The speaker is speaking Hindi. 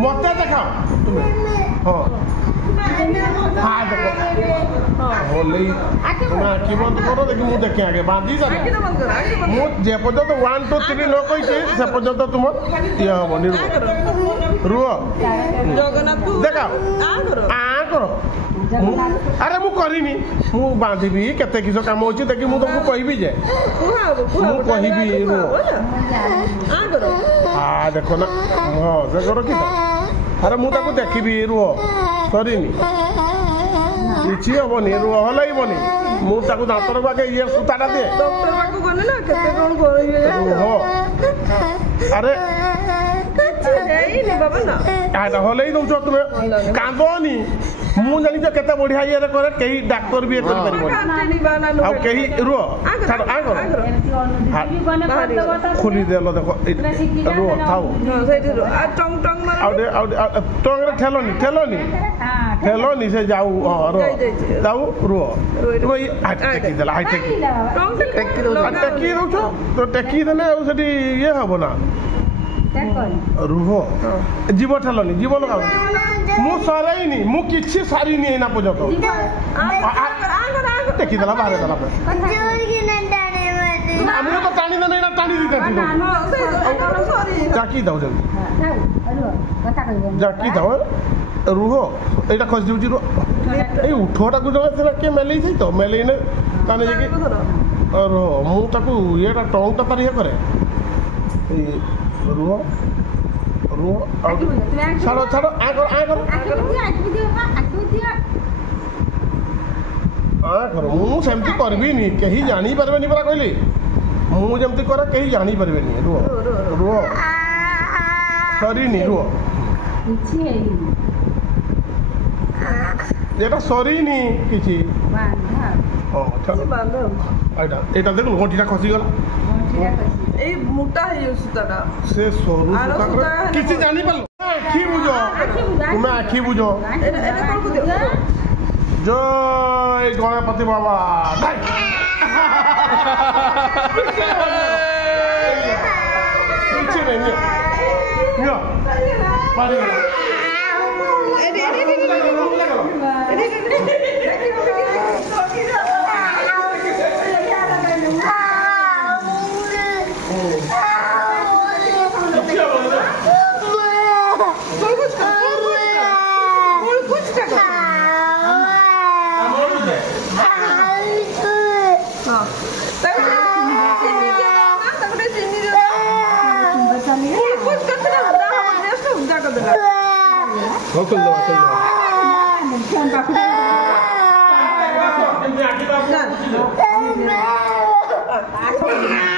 मत देखाओ तुम्हें हाँ हाँ देखो होली तुम्हें आखि बंद करो देखिए मुझे देखे आगे बांधी सारे मुझे पर्यंत 1 2 3 न कही से पर्यंत तुम ये हम रुह देखाओ आ करो अरे मु करनी मु बांधि केते किस काम अच्छी देखी मुझे तुमको कहबी जे मु कहबी हाँ देखो ना हाँ से करो कि अरे मु देखी रुह करनी किसी हेनी रुह हलैबनी मुझे दातर बागे ये सूताटा दिए अरे हलई दौच तुम्हें कांदनी मु जानी केते बढ़िया ये करे कहीं डाक्तर भी कर कहीं रुह छाड़ आ कर खोली देल देखो रुह थाओ टंग ठेलनी ठेलनी ठेलनी से जाऊ जाऊ रुह टेकी देला टेकी दौच तो टेकी देने ये हम ना रुह जीव ठेलनी जीव लगा मु सरईनी मु किछि सारिनी एना पर्यंत टेकी देला बाहर देला हमने तो टाणी देना एना टाणी दी जाकी दाओ जल्दी जाकी दाओ रुह एटा खस दिउची रुह ए उठोटा को जगह से के मेलै थई तो मेलै ने काने जे रुह मु ताकू एटा टंगटा तार ये करे रुह रुह छाड़ो छाड़ो आ करो मु सेमती करबी नी कहीं जानी परबेनी परा कहली मु जेमती करे कहीं जानी परबेनी रुह रुह सरीनी रुह এটা সরিনি কিছু এটা দেখুন গঁটিটা খসিগলা এই মোটা হয়ে সুতাটা সে সরু সুতা কিছু জানি পারলো আখি বুঝ তুমি আখি বুঝ জয় গণপতি বাবা কিছু নেই পারি Nah.